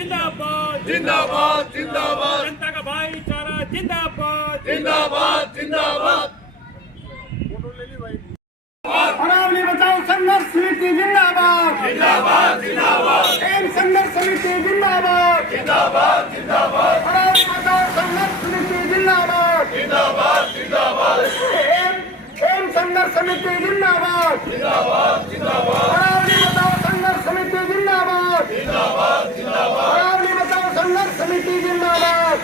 जिंदाबाद जिंदाबाद जिंदाबाद जनता का भाईचारा जिंदाबाद जिंदाबाद जिंदाबाद अरावली बचाओ संघर्ष समिति जिंदाबाद जिंदाबाद जिंदाबाद एम संघर्ष समिति जिंदाबाद जिंदाबाद जिंदाबाद अरावली बचाओ संघर्ष समिति जिंदाबाद जिंदाबाद जिंदाबाद एम संघर्ष समिति जिंदाबाद जिंदाबाद जिंदाबाद अरावली बचाओ संघर्ष समिति जिंदाबाद जिंदाबाद जिंदाबाद अरावली बचाओ संघर्ष समिति जिंदाबाद।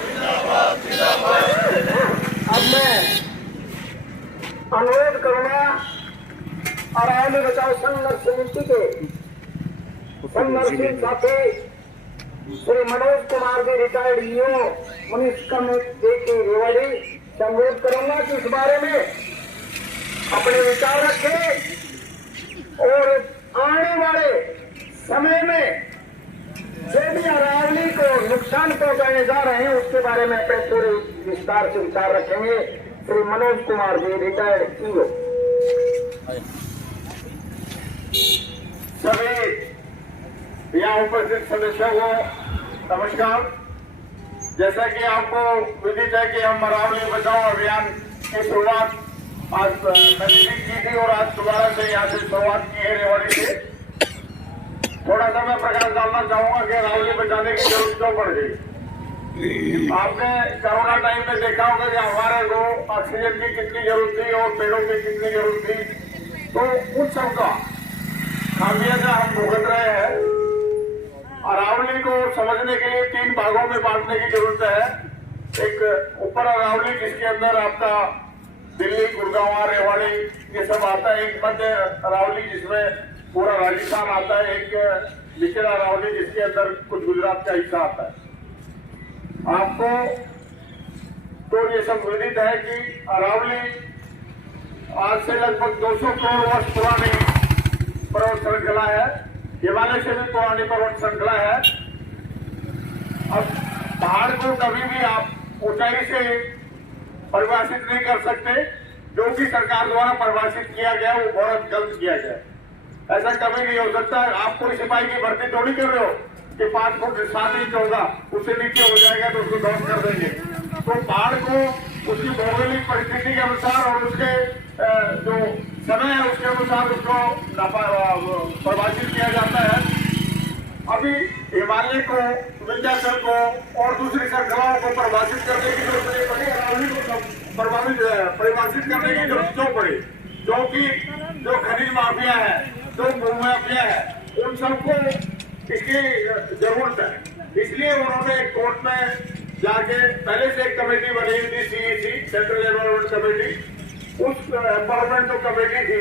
अब मैं अनुरोध करूंगा अरावली बचाओ संघर्ष समिति के संघर्षशील साथी Shri Manoj Kumar ji retired EO municipal के रेवाड़ी से अनुरोध करूंगा कि इस बारे में अपने विचार रखें और आने वाले समय में जो भी अरावली को नुकसान पहुंचाने जा रहे हैं उसके बारे में अपने पूरे विस्तार से विचार रखेंगे। Shri Manoj Kumar ji retired EO. सभी यहाँ उपस्थित सदस्यों को नमस्कार। जैसा कि आपको विदित है कि हम अरावली बचाओ अभियान की शुरुआत आज मैंने की थी और आज दोबारा से यहाँ से शुरुआत की है रेवाड़ी से। थोड़ा सा मैं प्रकाश डालना चाहूंगा कि अरावली बचाने की जरूरत क्यों पड़ गई। आपने कोरोना टाइम में देखा होगा कि हमारे को ऑक्सीजन की कितनी जरूरत थी और पेड़ों की कितनी जरूरत थी, तो उस सब का खामियाजा हम भुगत रहे हैं। अरावली को समझने के लिए 3 भागों में बांटने की जरूरत है। एक ऊपर अरावली जिसके अंदर आपका दिल्ली, गुड़गांव, रेवाड़ी ये सब आता है। एक मध्य अरावली जिसमें पूरा राजस्थान आता है। एक निचला अरावली जिसके अंदर कुछ गुजरात का हिस्सा आता है। आपको तो ये सब विदित है कि अरावली आज से लगभग 200 करोड़ वर्ष पुरानी पर्वत श्रृंखला है। हिमालय से भी पुरानी पर्वत श्रृंखला है। अब पहाड़ को कभी भी आप ऊंचाई से परिभाषित नहीं कर सकते। जो भी सरकार द्वारा परिभाषित किया गया वो बहुत गलत किया गया। ऐसा कभी नहीं हो सकता। आप कोई सिपाही की भर्ती थोड़ी कर रहे हो कि 5 फुट 7 इंच होगा, उससे नीचे हो जाएगा तो उसको डाउन कर देंगे। तो पहाड़ को उसकी भौगोलिक परिस्थिति के अनुसार और उसके जो समय है उसके अनुसार उसको परिभाषित किया जाता है। अभी हिमालय को, विंध्याचल को और दूसरी श्रृंखलाओं को परिभाषित करने की जरूरत नहीं पड़ी। अरावली को परिभाषित करने की जरूरत क्यों पड़ी? क्योंकि जो खनिज माफिया है, जो भूमाफिया है, उन सबको इसकी जरूरत है। इसलिए उन्होंने कोर्ट में जाके पहले से एक कमेटी बनी हुई थी, CEC सेंट्रल एनवायरमेंट कमेटी। उस एनवायरमेंट जो कमेटी थी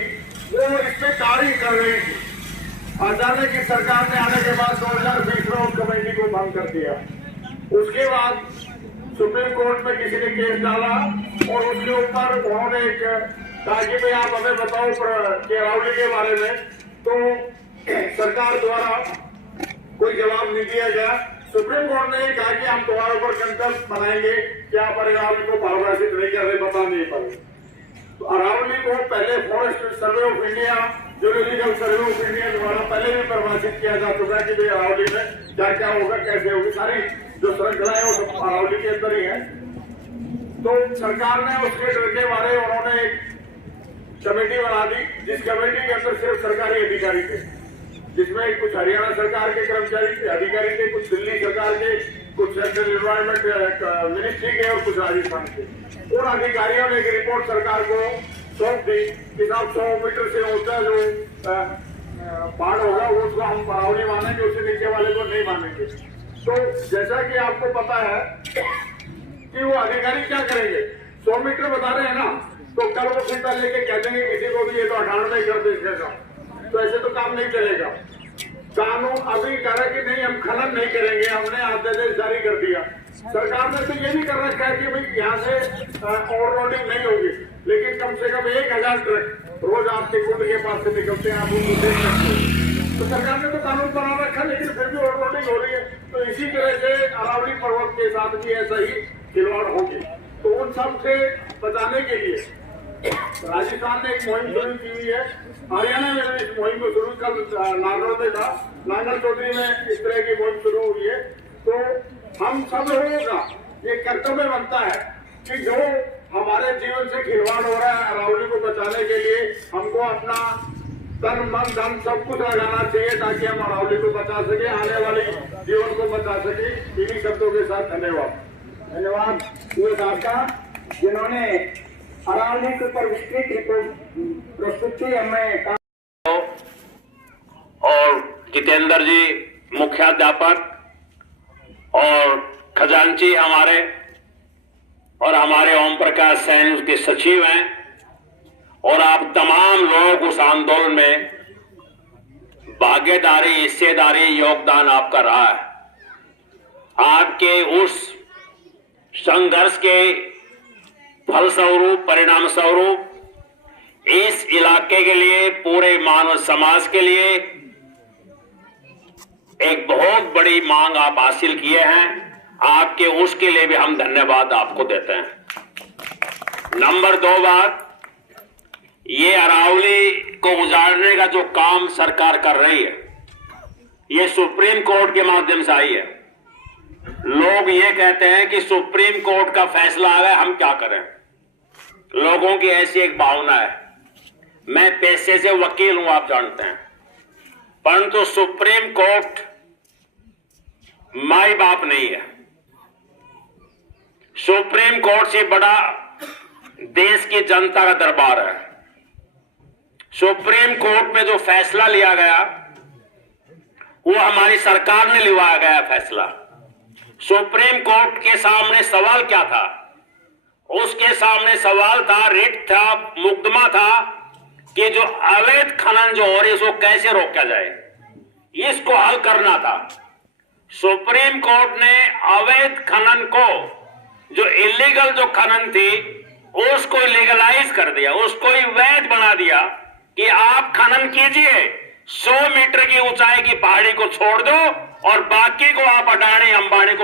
वो इस पे कार्य कर रही थी। अचानक की सरकार ने आने के बाद 2020 में उस कमेटी को भंग कर दिया। उसके बाद सुप्रीम कोर्ट में किसी ने केस डाला और उसके ऊपर उन्होंने एक कहा कि भाई आप हमें बताओ कि अरावली के बारे में। तो सरकार द्वारा कोई जवाब नहीं दिया गया। सुप्रीम कोर्ट ने कहा कि हम तुम्हारे ऊपर कंटेम्प्ट बनाएंगे कि आप अरावली को परिभाषित नहीं कर रहे, बता नहीं पाए। तो अरावली को पहले Forest Survey of India, Geological Survey of India द्वारा पहले भी परिभाषित किया जा चुका है कि भाई अरावली में क्या क्या होगा, कैसे होगी। सारी जो श्रृंखला है वो सब अरावली के अंदर ही है। तो सरकार ने उसके डर के बारे उन्होंने एक कमेटी बना दी, जिस कमेटी के अंदर सिर्फ सरकारी अधिकारी थे, जिसमें कुछ हरियाणा सरकार के कर्मचारी अधिकारी थे, कुछ दिल्ली सरकार के, कुछ सेंट्रल एनवायरमेंट मिनिस्ट्री के और कुछ राजस्थान के। उन अधिकारियों ने एक रिपोर्ट सरकार को सौंप दी कि साहब 100 मीटर से ऊंचा जो पहाड़ होगा वो उसको हम अरावली मानेंगे, उससे नीचे वाले को नहीं मानेंगे। तो जैसा कि आपको पता है कि वो अधिकारी क्या करेंगे, 100 मीटर बता रहे हैं ना, तो कल वो सीधा लेके कह देंगे किसी को भी ये तो 98 कर दे इसका। तो ऐसे तो काम नहीं चलेगा। कानून अभी कह रहा कि नहीं हम खनन नहीं करेंगे, हमने आदेश जारी कर दिया। सरकार ने तो ये भी कर रखा है कि भाई यहाँ से ओवरलोडिंग नहीं होगी, लेकिन कम से कम 1000 ट्रक रोज आपके कुंड के पास से निकलते हैं, आप उनको देख सकते हैं। तो सरकार ने तो कानून बना रखा, लेकिन फिर भी ओवरलोडिंग हो रही है। तो इसी तरह से अरावली पर्वत के साथ भी ऐसा ही खिलवाड़ होगी। तो उन सब से बचाने के लिए राजस्थान ने एक मुहिम शुरू की हुई है। हरियाणा में इस मुहिम को शुरू कल नागौर में था, नांगल चौधरी में इस तरह की मुहिम शुरू हुई है। तो हम सब लोगों का ये कर्तव्य बनता है कि जो हमारे जीवन से खिलवाड़ हो रहा है अरावली को बचाने के लिए हमको अपना तन मन धन सब कुछ लगाना चाहिए ताकि हम अरावली को बचा सके, आने वाले जीवन को बचा सके। इन्हीं शब्दों के साथ धन्यवाद दास का, जिन्होंने अरावली के ऊपर विस्तृत प्रस्तुति हमें। और जितेंद्र जी मुख्याध्यापक और खजांची हमारे और हमारे ओम प्रकाश सैन उसके सचिव हैं, और आप तमाम लोग उस आंदोलन में भागीदारी, हिस्सेदारी, योगदान आपका रहा है। आपके उस संघर्ष के फलस्वरूप, परिणाम स्वरूप इस इलाके के लिए, पूरे मानव समाज के लिए एक बहुत बड़ी मांग आप हासिल किए हैं। आपके उसके लिए भी हम धन्यवाद आपको देते हैं। नंबर 2 बात, ये अरावली को उजाड़ने का जो काम सरकार कर रही है, ये सुप्रीम कोर्ट के माध्यम से आई है। लोग ये कहते हैं कि सुप्रीम कोर्ट का फैसला आ गया, हम क्या करें। लोगों की ऐसी एक भावना है। मैं पैसे से वकील हूं, आप जानते हैं, परंतु सुप्रीम कोर्ट माई बाप नहीं है। सुप्रीम कोर्ट से बड़ा देश की जनता का दरबार है। सुप्रीम कोर्ट में जो फैसला लिया गया वो हमारी सरकार ने लिवाया गया फैसला। सुप्रीम कोर्ट के सामने सवाल क्या था? उसके सामने सवाल था, रिट था, मुकदमा था कि जो अवैध खनन जो हो रही है उसको कैसे रोका जाए, इसको हल करना था। सुप्रीम कोर्ट ने अवैध खनन को, जो इलीगल जो खनन थी, उसको लीगलाइज कर दिया, उसको ही वैध बना दिया कि आप खनन कीजिए, 100 मीटर की ऊंचाई की पहाड़ी को छोड़ दो और बाकी को आप अडानी अंबानी को